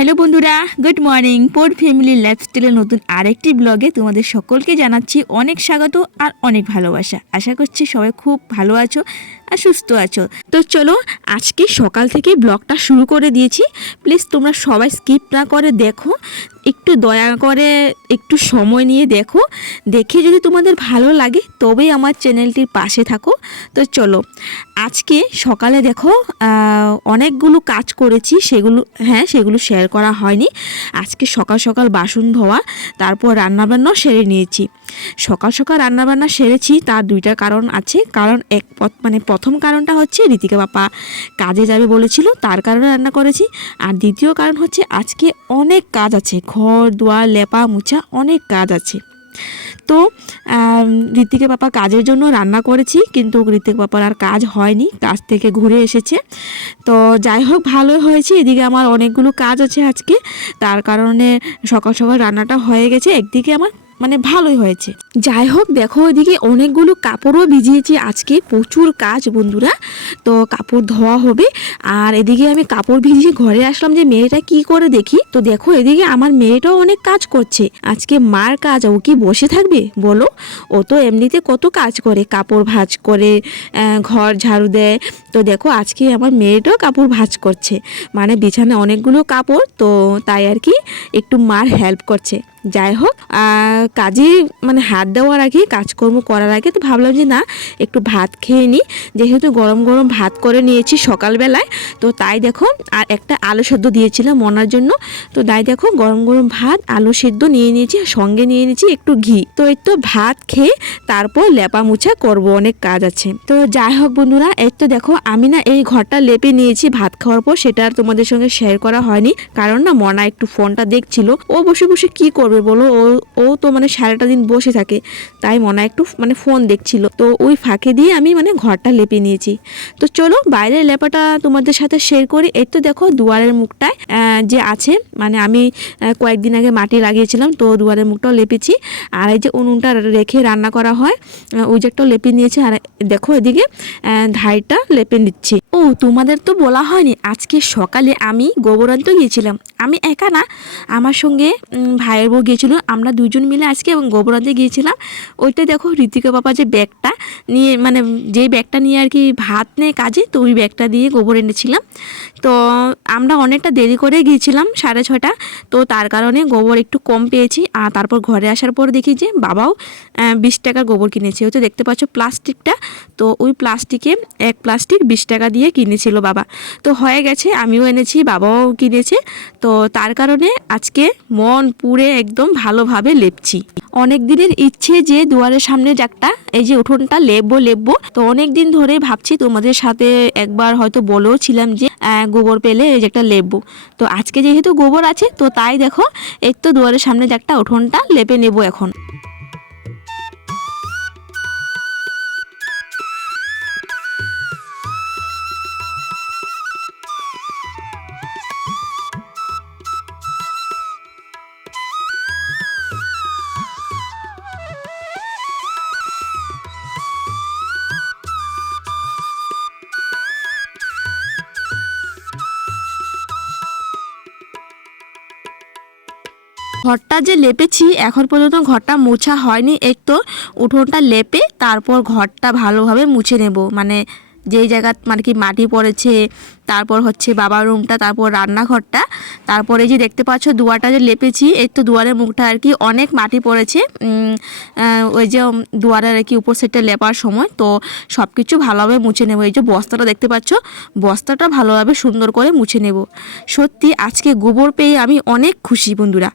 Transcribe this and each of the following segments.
Hello বন্ধুরা, good morning. পোর family লাইফস্টাইলের নতুন আরেকটি ব্লগে তোমাদের সকলকে জানাচ্ছি অনেক স্বাগত আর অনেক ভালোবাসা। আশা করছি সবাই খুব ভালো আছো আর সুস্থ আছো। তো চলো, আজকে সকাল থেকে ব্লগটা শুরু করে দিয়েছি। প্লিজ তোমরা সবাই স্কিপ না করে দেখো, একটু দয়া করে একটু সময় নিয়ে দেখো। দেখে যদি তোমাদের ভালো লাগে, তবেই আমার চ্যানেলটির পাশে থাকো। তো চলো, আজকে সকালে দেখো অনেকগুলো কাজ করেছি, সেগুলো হ্যাঁ সেগুলো শেয়ার করা হয়নি। আজকে সকাল সকাল বাসন ধোয়া, তারপর রান্নাবান্না সেরে নিয়েছি। সকাল সকাল রান্নাবান্না সেরেছি তার দুইটা কারণ আছে। কারণ এক পথ মানে প্রথম কারণটা হচ্ছে ঋতিকা বাপা কাজে যাবে বলেছিল, তার কারণে রান্না করেছি। আর দ্বিতীয় কারণ হচ্ছে আজকে অনেক কাজ আছে। ঘর, দোয়ার, লেপা, মুছা অনেক কাজ আছে। তো ঋত্বিকের পাপা কাজের জন্য রান্না করেছি, কিন্তু ঋতিক পাপার আর কাজ হয়নি, কাজ থেকে ঘুরে এসেছে। তো যাই হোক, ভালোই হয়েছে। এদিকে আমার অনেকগুলো কাজ আছে আজকে। তার কারণে সকাল সকাল রান্নাটা হয়ে গেছে। একদিকে আমার মানে ভালোই হয়েছে। যাই হোক, দেখো ওইদিকে অনেকগুলো কাপড়ও ভিজিয়েছি আজকে। প্রচুর কাজ বন্ধুরা। তো কাপড় ধোয়া হবে। আর এদিকে আমি কাপড় ভিজিয়ে ঘরে আসলাম যে মেয়েটা কি করে দেখি। তো দেখো এদিকে আমার মেয়েটাও অনেক কাজ করছে। আজকে মার কাজ, ও কি বসে থাকবে? বলো। ও তো এমনিতে কত কাজ করে। কাপড় ভাঁজ করে ঘর ঝাড়ু দেয়। তো দেখো আজকে আমার মেয়েটাও কাপড় ভাঁজ করছে। মানে বিছানায় অনেকগুলো কাপড়। তো তাই আর কি একটু মার হেল্প করছে। যাই হোক কাজে মানে হাত দেওয়ার আগে, কাজকর্ম করার আগে তো ভাবলাম যে না, একটু ভাত খেয়ে নিই যেহেতু গরম গরম ভাত করে নিয়েছি সকালবেলায়, তো তাই দেখো, আর একটা আলু সেদ্ধ দিয়েছিলাম মনার জন্য। তো তাই দেখো, গরম গরম ভাত, আলু সেদ্ধ নিয়ে নিয়েছি, আর সঙ্গে নিয়ে নিয়েছি একটু ঘি। তো এই তো ভাত খেয়ে তারপর লেপা মুছা করব, অনেক কাজ আছে। তো যাই হোক বন্ধুরা, এই তো দেখো, আমি না এই ঘরটা লেপে নিয়েছি, ভাত খাওয়ার পর সেটা আর তোমাদের সঙ্গে শেয়ার করা হয়নি। কারণ না মনা একটু ফোনটা দেখছিল, ও বসে বসে কি করবে? বলো। ও ও তো মানে সারাটা দিন বসে থাকে। তাই মনা একটু মানে ফোন দেখছিল। তো ওই ফাঁকে দিয়ে আমি মানে ঘরটা লেপে নিয়েছি। তো চলো বাইরের লেপাটা তোমাদের সাথে শেয়ার করি। এই তো দেখো দুয়ারের মুখটায় যে আছে মানে আমি কয়েকদিন আগে মাটি লাগিয়েছিলাম। তো দুয়ারের মুখটাও লেপেছি। আর এই যে উনুনটা রেখে রান্না করা হয় ওই যে একটা লেপে নিয়েছি। আর দেখো এদিকে ধাইটা লেপে নিচ্ছি। ও, তোমাদের তো বলা হয়নি, আজকে সকালে আমি গোবর আনতে গিয়েছিলাম। আমি একা না, আমার সঙ্গে ভাইয়ের বউ গিয়েছিল, আমরা দুজন মিলে আজকে এবং গোবর আনতে গিয়েছিলাম। ওইটা দেখো, ঋতিকা বাবা যে ব্যাগটা নিয়ে মানে যে ব্যাগটা নিয়ে আর কি ভাত নেয় কাজে, তো ওই ব্যাগটা দিয়ে গোবর এনেছিলাম। তো আমরা অনেকটা দেরি করে গিয়েছিলাম, সাড়ে ছটা তো তার কারণে গোবর একটু কম পেয়েছি। আর তারপর ঘরে আসার পর দেখি যে বাবাও বিশ টাকার গোবর কিনেছে। হয়তো দেখতে পাচ্ছ প্লাস্টিকটা। তো ওই প্লাস্টিকে এক প্লাস্টিক বিশ টাকা দিয়ে কিনেছিল বাবা। তো হয়ে গেছে, আমিও এনেছি, বাবাও কিনেছে। তো তার কারণে আজকে মন পুরে একদম ভালোভাবে লেপছি। অনেক দিনের ইচ্ছে যে দুয়ারের সামনে একটা, এই যে উঠোনটা লেপবো লেপবো। তো অনেক দিন ধরে ভাবছি তোমাদের সাথে একবার হয়তো বলেও ছিলাম যে গোবর পেলে এই যে একটা লেপবো। তো আজকে যেহেতু গোবর আছে, তো তাই দেখো, এই তো দুয়ারের সামনে যে একটা উঠোনটা লেপে নেব এখন। ঘরটা যে লেপেছি, এখন পর্যন্ত ঘরটা মোছা হয়নি। একটু তো উঠোনটা লেপে, তারপর ঘরটা ভালোভাবে মুছে নেব। মানে যেই জায়গা মানে কি মাটি পড়েছে, তারপর হচ্ছে বাবার রুমটা, তারপর রান্নাঘরটা, তারপরে যে দেখতে পাচ্ছ দুয়ারটা যে লেপেছি, এই তো দুয়ারের মুখটা আর কি অনেক মাটি পড়েছে। ওই যে দুয়ারের আর কি উপর সেটটা লেপার সময়, তো সব কিছু ভালোভাবে মুছে নেব। এই যে বস্তাটা দেখতে পাচ্ছ, বস্তাটা ভালোভাবে সুন্দর করে মুছে নেব। সত্যি আজকে গোবর পেয়ে আমি অনেক খুশি বন্ধুরা,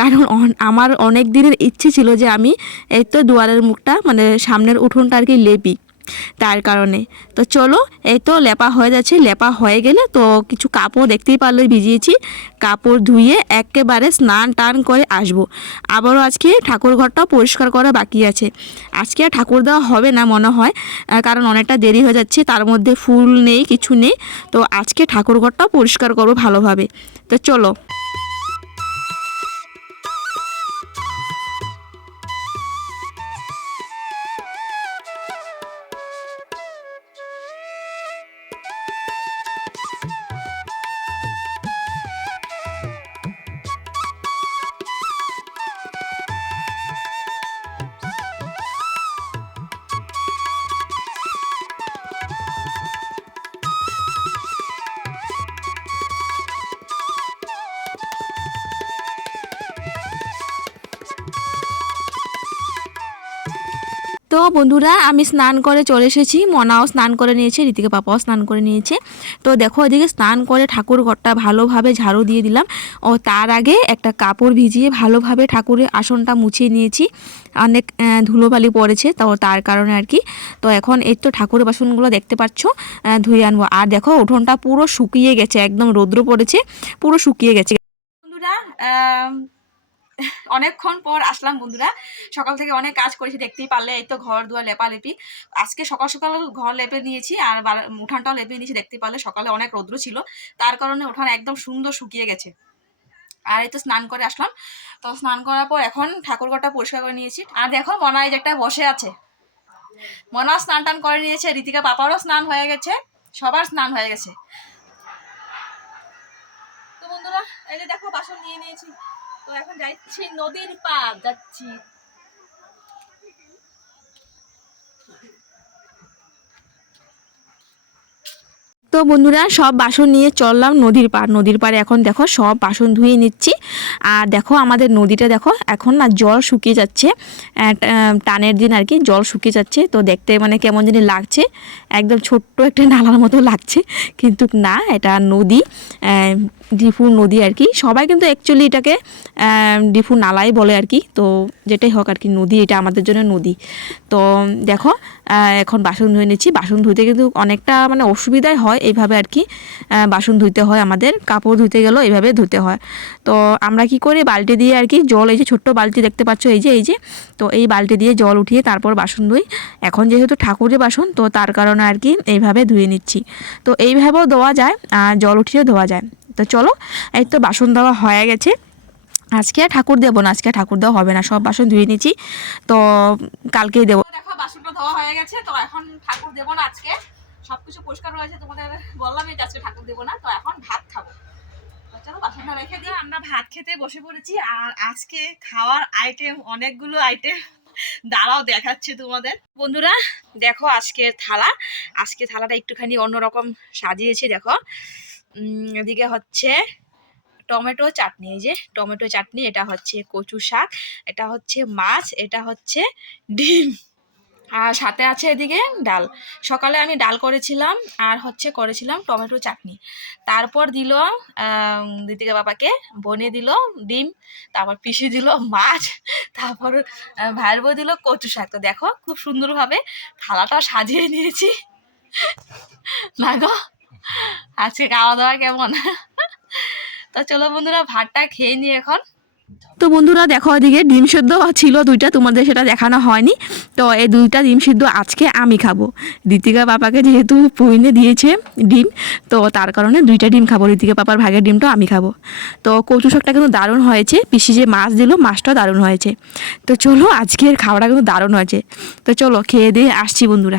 কারণ আমার অনেক দিনের ইচ্ছে ছিল যে আমি এই তো দুয়ারের মুখটা মানে সামনের উঠোনটা আর কি লেপি। তার কারণে। তো চলো, এই তো লেপা হয়ে যাচ্ছে, লেপা হয়ে গেলে তো কিছু কাপড় দেখতেই পারলে ভিজিয়েছি। কাপড় ধুয়ে একেবারে স্নান টান করে আসব। আবারও আজকে ঠাকুর ঘরটাও পরিষ্কার করা বাকি আছে। আজকে আর ঠাকুর দেওয়া হবে না মনে হয় কারণ অনেকটা দেরি হয়ে যাচ্ছে, তার মধ্যে ফুল নেই, কিছু নেই। তো আজকে ঠাকুর ঘরটাও পরিষ্কার করব ভালোভাবে। তো চলো। তো বন্ধুরা, আমি স্নান করে চলে এসেছি। মনাও স্নান করে নিয়েছে রীতিকা পাপাও স্নান করে নিয়েছে। তো দেখো ওদিকে স্নান করে ঠাকুর ঘরটা ভালোভাবে ঝাড়ু দিয়ে দিলাম। ও তার আগে একটা কাপড় ভিজিয়ে ভালোভাবে ঠাকুরের আসনটা মুছিয়ে নিয়েছি। অনেক ধুলোবালি পড়েছে তো তার কারণে আর কি। তো এখন এই তো ঠাকুরের বাসনগুলো দেখতে পাচ্ছ ধুয়ে আনব। আর দেখো, উঠোনটা পুরো শুকিয়ে গেছে, একদম রৌদ্র পড়েছে, পুরো শুকিয়ে গেছে। বন্ধুরা অনেকক্ষণ পর আসলাম বন্ধুরা। সকাল থেকে অনেক কাজ করেছি, দেখতেই পারলে, এই তো ঘর দুয়ার লেপালেপি। আজকে সকাল সকাল ঘর লেপে নিয়েছি আর উঠানটাও লেপে নিয়েছি, দেখতেই পারলে সকালে অনেক রৌদ্র ছিল। তার কারণে উঠান একদম সুন্দর শুকিয়ে গেছে। আর এই তো স্নান করে আসলাম। তো স্নান করার পর এখন ঠাকুরঘরটা পরিষ্কার করে নিয়েছি। আর দেখো মনা এই যে একটা বসে আছে। মনা স্নান টান করে নিয়েছে, রীতিকা পাপারও স্নান হয়ে গেছে, সবার স্নান হয়ে গেছে। তো বন্ধুরা, এই যে দেখো, বাসন নিয়ে নিয়েছি। তো এখন যাচ্ছি নদীর পার যাচ্ছি। তো বন্ধুরা, সব বাসন নিয়ে চললাম নদীর পার নদীর পাড়ে এখন দেখো সব বাসন ধুয়ে নিচ্ছি। আর দেখো আমাদের নদীটা দেখো, এখন না জল শুকিয়ে যাচ্ছে। টানের দিন আর কি জল শুকিয়ে যাচ্ছে। তো দেখতে মানে কেমন জানি লাগছে। একদম ছোট্ট একটা নালার মতো লাগছে। কিন্তু না, এটা নদী। ডিফু নদী আর কি। সবাই কিন্তু অ্যাকচুয়ালি এটাকে ডিফু নালাই বলে আর কি। তো যেটাই হোক আর কি, নদী এটা আমাদের জন্য নদী। তো দেখো এখন বাসন ধুয়ে নিচ্ছি। বাসন ধুতে কিন্তু অনেকটা মানে অসুবিধাই হয় এইভাবে আর কি। বাসন ধুতে হয় আমাদের। কাপড় ধুতে গেলেও এইভাবে ধুতে হয়। তো আমরা কি করি, বালতি দিয়ে আর কি জল, এই যে ছোট্ট বালতি দেখতে পাচ্ছ, এই যে এই যে। তো এই বালতি দিয়ে জল উঠিয়ে তারপর বাসন ধুই। এখন যেহেতু ঠাকুরের বাসন, তো তার কারণে আর কি এইভাবে ধুয়ে নিচ্ছি। তো এইভাবেও ধোয়া যায় আর জল উঠিয়েও ধোয়া যায়। তো চলো এই তো বাসন দেওয়া হয়ে গেছে। আজকে আর ঠাকুর দেবো না আজকে আর ঠাকুর দেওয়া হবে না সব বাসন ধুয়ে নিচ্ছি তো কালকেই দেবো। দেখো বাসনটা ধোয়া হয়ে গেছে তো এখন ঠাকুর দেবো না আজকে। সবকিছু পরিষ্কার রয়েছে তোমাদের বললামই যে আজকে ঠাকুর দেবো না তো এখন ভাত খাব। চলো বাসনটা রেখে দিয়ে আমরা ভাত খেতে বসে পড়েছি আর আজকে খাওয়ার আইটেম অনেকগুলো আইটেম দাঁড়াও দেখাচ্ছি তোমাদের। বন্ধুরা দেখো আজকের থালা। আজকে থালাটা একটুখানি অন্যরকম সাজিয়েছি দেখো। এদিকে হচ্ছে টমেটো চাটনি, এই যে টমেটো চাটনি, এটা হচ্ছে কচু শাক, এটা হচ্ছে মাছ, এটা হচ্ছে ডিম, আর সাথে আছে এদিকে ডাল। সকালে আমি ডাল করেছিলাম আর হচ্ছে করেছিলাম টমেটো চাটনি। তারপর দিল দিদিকে বাবাকে, বনে দিল ডিম, তারপর পিসি দিল মাছ, তারপর ভাইয়ের বউ দিল কচু শাক। তো দেখো, খুব সুন্দরভাবে থালাটা সাজিয়ে নিয়েছি। না গো? আজকে খাওয়া দাওয়া কেমন? তো চলো বন্ধুরা, ভাতটা খেয়ে নি এখন। তো বন্ধুরা, দেখো ওদিকে ডিম সিদ্ধ ছিল দুইটা, তোমাদের সেটা দেখানো হয়নি। তো এই দুইটা ডিম সিদ্ধ আজকে আমি খাব। ঋতিকা পাপাকে যেহেতু পইনে দিয়েছে ডিম, তো তার কারণে দুইটা ডিম খাব। ঋতিকা পাপার ভাগের ডিমটা আমি খাব। তো কচু শাকটা কিন্তু দারুণ হয়েছে। পিসি যে মাছ দিল, মাছটাও দারুণ হয়েছে। তো চলো, আজকের খাওয়াটা কিন্তু দারুণ হয়েছে। তো চলো, খেয়ে দিয়ে আসছি বন্ধুরা।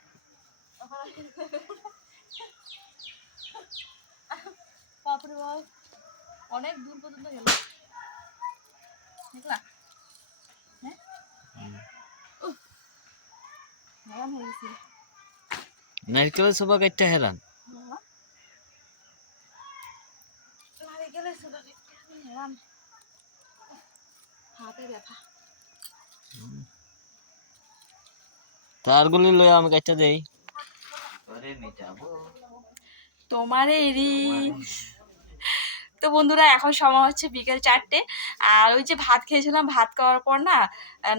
বাপরে বাপ। অনেক দূর পর্যন্ত গেল। দেখলা? হ্যাঁ? হেরান হয়ে গেছি। নারকেলের হেরান। নারিকেলের হাতে ব্যথা। তারগুলি লই আমি কাটতে দেই। তোমারে রি তো বন্ধুরা এখন সময় হচ্ছে বিকেল চারটে। আর ওই যে ভাত খেয়েছিলাম ভাত খাওয়ার পর না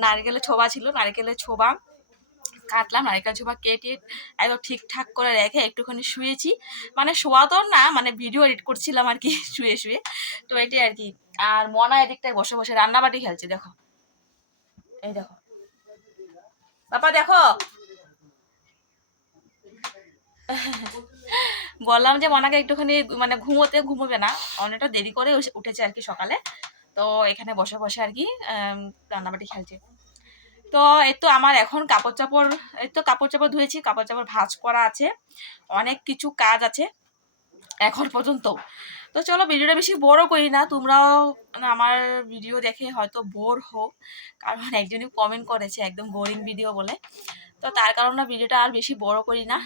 নারকেলের ছোবা ছিল নারকেলের ছোবা। কাটলাম নারকেল ছোবা কেটে একদম ঠিকঠাক করে রেখে একটুখানি শুয়েছি। মানে শোয়া তো না মানে ভিডিও এডিট করছিলাম আর কি শুয়ে শুয়ে। তো এটাই আর কি। আর মনা এদিকটায় বসে বসে রান্নাবাটি খেলছে দেখো। এই দেখো। বাবা দেখো। বললাম যে মনাকে একটুখানি মানে ঘুমোতে ঘুমোবে না অনেকটা দেরি করে উঠে- উঠেছে আর কি সকালে। তো এখানে বসে বসে আর কি রান্নাবাটি খেলছে। তো এই তো আমার এখন কাপড় চাপড়, এই তো কাপড় চাপড় ধুয়েছি, কাপড় চাপড় ভাজ করা আছে, অনেক কিছু কাজ আছে এখন পর্যন্ত। তো চলো ভিডিওটা বেশি বড় করি না, তোমরাও মানে আমার ভিডিও দেখে হয়তো বোর হোক কারণ একজনই কমেন্ট করেছে, একদম বোরিং ভিডিও বলে। তো তার কারণে ভিডিওটা আর বেশি বড় করি না।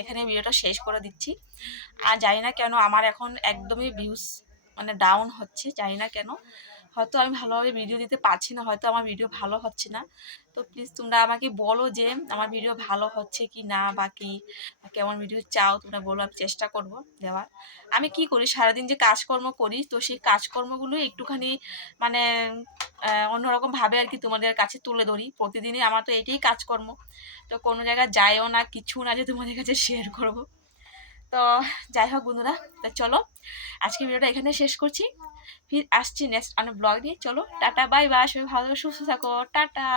এখানে ভিডিওটা শেষ করে দিচ্ছি। আর জানি না কেন আমার এখন একদমই ভিউজ মানে ডাউন হচ্ছে, জানি না কেন। হয়তো আমি ভালোভাবে ভিডিও দিতে পারছি না হয়তো আমার ভিডিও ভালো হচ্ছে না। তো প্লিজ তোমরা আমাকে বলো যে আমার ভিডিও ভালো হচ্ছে কি না বা কি কেমন ভিডিও চাও তোমরা বলো আমি চেষ্টা করব দেওয়ার। আমি কি করি সারাদিন যে কাজকর্ম করি তো সেই কাজকর্মগুলো একটুখানি মানে আহ, অন্যরকম আর কি তোমাদের কাছে তুলে ধরি। প্রতিদিনই আমার তো এটাই কাজকর্ম। তো কোনো জায়গায় যাইও না কিছু না যে তোমাদের কাছে শেয়ার করব। তো যাই হোক বন্ধুরা, তো চলো আজকে ভিডিওটা এখানে শেষ করছি। ফির আসছি নেক্সট অনেক ব্লগ দিয়ে চলো, টাটা বাই বাই সবাই ভালো সুস্থ থাকো। টাটা।